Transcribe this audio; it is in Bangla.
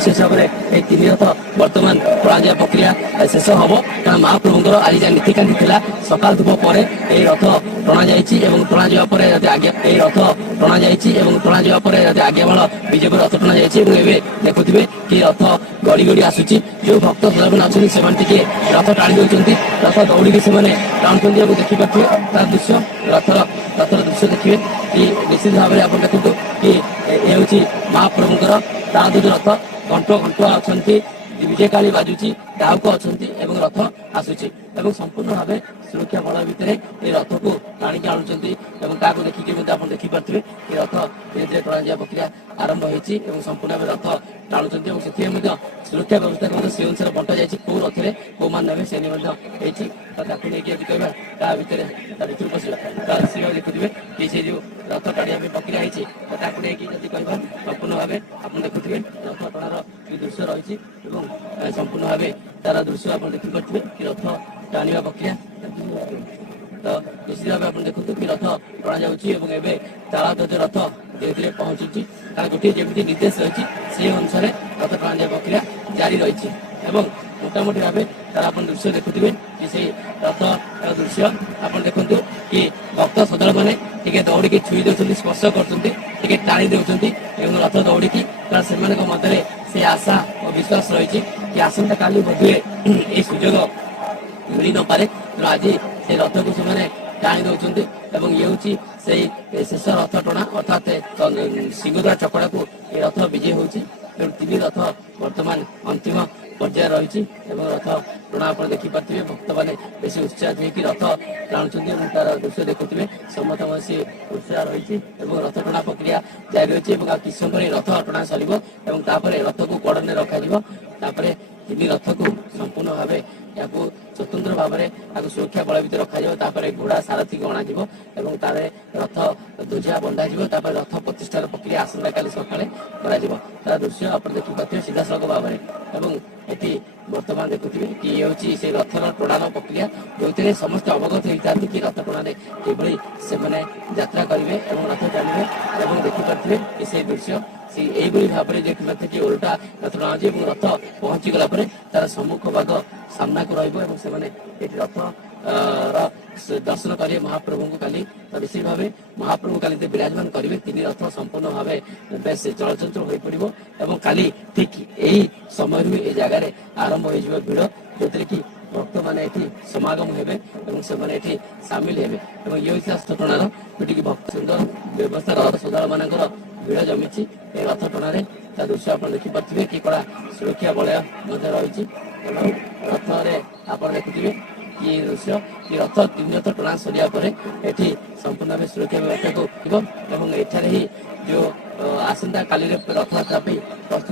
ବିଶେଷ ଭାବରେ ଏହି ତିନି ରଥ ବର୍ତ୍ତମାନ ପ୍ରାଣ ପ୍ରକ୍ରିୟା ଶେଷ ହେବ କାରଣ ମହାପ୍ରଭୁଙ୍କର ଆଜି ଯାଏ ନୀତିକାନ୍ତି ଥିଲା ସକାଳ ଧୂପ ପରେ ଏହି ରଥ ଟଣାଯାଇଛି ଏବଂ ଟଣାଯିବା ପରେ ଏହି ରଥ ଟଣାଯାଇଛି ଏବଂ ଟଣାଯିବା ପରେ ଆଜ୍ଞାବଳ ବିଜେପି ରଥ ଟଣାଯାଇଛି ଏବଂ ଏବେ ଦେଖୁଥିବେ କି ରଥ ଗଡ଼ି ଗଡ଼ି ଆସୁଛି ଯେଉଁ ଭକ୍ତ ଦଳମାନେ ଅଛନ୍ତି ସେମାନେ ଟିକିଏ ରଥ ଟାଣି ଦେଉଛନ୍ତି ରଥ ଦୌଡ଼ିକି ସେମାନେ ଟାଣୁଛନ୍ତି ଏବଂ ଦେଖିପାରୁଥିବେ ତା ଦୃଶ୍ୟ ରଥର ରଥର ଦୃଶ୍ୟ ଦେଖିବେ କି ନିଶ୍ଚିତ ଭାବରେ ଆପଣ ଦେଖନ୍ତୁ କି ଏ ହେଉଛି ମହାପ୍ରଭୁଙ୍କର ତା ଦୁଇ ରଥ কণ্ঠ কণ্ঠ আছন্তি বিজয়কালী বাজুছি ডাউক অনেক রথ আসুছি এবং সম্পূর্ণভাবে সুরক্ষা বল ভিতরে এই রথ ମଧ୍ୟ ଆପଣ ଦେଖିପାରୁଥିବେ ଏ ରଥ ଧୀରେ ଧୀରେ ଟଣାଯିବା ପ୍ରକ୍ରିୟା ଆରମ୍ଭ ହୋଇଛି ଏବଂ ସମ୍ପୂର୍ଣ୍ଣ ଭାବେ ରଥ ଟାଣୁଛନ୍ତି ଏବଂ ସେଥିରେ ମଧ୍ୟ ସୁରକ୍ଷା ବ୍ୟବସ୍ଥାକୁ ମଧ୍ୟ ସେ ଅନୁସାରେ ବଣ୍ଟା ଯାଇଛି କେଉଁ ରଥରେ କେଉଁମାନେ ନେବେ ସେ ନେଇ ମଧ୍ୟ ହେଇଛି ତାକୁ ନେଇକି ଯଦି କହିବା ତା ଭିତରେ ତା ଭିତରୁ ବସିବା ସେ ଦେଖୁଥିବେ କି ସେ ଯେଉଁ ରଥ ଟାଣିବା ପାଇଁ ପ୍ରକ୍ରିୟା ହେଇଛି ତାକୁ ନେଇକି ଯଦି କହିବା ସମ୍ପୂର୍ଣ୍ଣ ଭାବେ ଆପଣ ଦେଖୁଥିବେ ରଥ ଟଣାର କି ଦୃଶ୍ୟ ରହିଛି ଏବଂ ସମ୍ପୂର୍ଣ୍ଣ ଭାବେ ତାର ଦୃଶ୍ୟ ଆପଣ ଦେଖିପାରୁଥିବେ କି ରଥ ଟାଣିବା ପ୍ରକ୍ରିୟା নিশ্চিত ভাবে আপনার দেখুন কি রথ টাণাযাচ্ছি এবং এবে তারাধ্বজ রথ ধীরে ধীরে পৌঁছুচি তার গোটি যেমি নির্দেশ রয়েছে সেই অনুসারে রথ টাণাযা প্রক্রিয়া জারি রয়েছে এবং মোটামুটি ভাবে তার আপন দৃশ্য দেখুবেন কি সেই রথ দৃশ্য আপনার দেখুন কি ভক্ত সদর মানে টিকি দৌড়ি ছুঁই দেখছেন স্পর্শ করছেন টিকি টাণি দেখছেন এবং রথ দৌড়ি তার সে মধ্যে সেই আশা ও বিশ্বাস রয়েছে কি আসন্তকালে বোধ এই সুযোগ মিলি নপরে তো আজ সেই রথকে সে টাঁ দৌঁতে এবং ইয়ে হচ্ছে সেই শেষ রথ টোনা অর্থাৎ সিগুদা চকড়া কু এই রথ বিজয় হচ্ছে তেমন তিন রথ বর্তমান অন্তিম পর্যায়ে রয়েছে এবং রথ টোনা আপনার দেখিপারে ভক্ত মানে বেশি উৎসাহিত হয়ে রথ টাণুচ্ছেন এবং তার দৃশ্য দেখুবে সমস্ত সে উৎসাহ রয়েছে এবং রথ টোনা প্রক্রিয়া জারি রয়েছে এবং আর কিছু সময় রথ টোনা সরব এবং তাপরে রথক কড়নে রখা যাব তাপরে তিন রথক সম্পূর্ণভাবে ସ୍ୱତନ୍ତ୍ର ଭାବରେ ତାକୁ ସୁରକ୍ଷା ବଳ ଭିତରେ ରଖାଯିବ ତାପରେ ଘୋଡ଼ା ସାରଥିକୁ ଅଣାଯିବ ଏବଂ ତାରେ ରଥ ଦୁଝିଆ ବନ୍ଧାଯିବ ତାପରେ ରଥ ପ୍ରତିଷ୍ଠାର ପ୍ରକ୍ରିୟା ଆସନ୍ତାକାଲି ସକାଳେ କରାଯିବ ତା ଦୃଶ୍ୟ ଆପଣ ଦେଖିପାରୁଥିବେ ସିଧାସଳଖ ଭାବରେ ଏବଂ ଏଠି ବର୍ତ୍ତମାନ ଦେଖୁଥିବେ କି ହେଉଛି ସେ ରଥର ପ୍ରଣାମ ପ୍ରକ୍ରିୟା ଯେଉଁଥିରେ ସମସ୍ତେ ଅବଗତ ହୋଇଥାନ୍ତି କି ରଥ ପ୍ରଣାମରେ କିଭଳି ସେମାନେ ଯାତ୍ରା କରିବେ ଏବଂ ରଥ ଟାଣିବେ ଏବଂ ଦେଖିପାରୁଥିବେ କି ସେ ଦୃଶ୍ୟ ସେ ଏଇଭଳି ଭାବରେ ଦେଖିପାରୁଥିବେ କି ଓଲଟା ରଥ ଟାଣୁଛି ଏବଂ ରଥ ପହଞ୍ଚିଗଲା ପରେ ତାର ସମ୍ମୁଖ ଭାଗ ସାମ୍ନାକୁ ରହିବ ଏବଂ ସେମାନେ ଏଠି ରଥ দর্শন করিবে মহাপ্রভুঙ্কু কালি বিশেষ ভাবে মহাপ্রভু কালি বিরাজমান করবে তিন রথ সম্পূর্ণ ভাবে বেশ চলচঞ্চল হয়ে পড়ব এবং কালি ঠিক এই সময় এই জায়গার আরম্ভ হয়ে যাবে ভিড় যেতে কি ভক্ত মানে এটি সমাগম হবে এবং সেমানে এটি সামিল হবে এবং ইয়ে ইতিহাস ঘটনার যেটি কি ভক্ত সুন্দর ব্যবস্থা রথ সুদার মানুষ ভিড় জমিছি এই রথ টণার তা দৃশ্য আপনার দেখিপার্থে কি কড়া সুরক্ষা বলয় মধ্যে রয়েছে এবং রথরে আপনার দেখুবে यी दृश्य रथ तिन रथ ट्लान्सर यी सम्पूर्ण भ्रक्षा भएर हिँड्ने आसताकाली रथ जा प्रस्तुत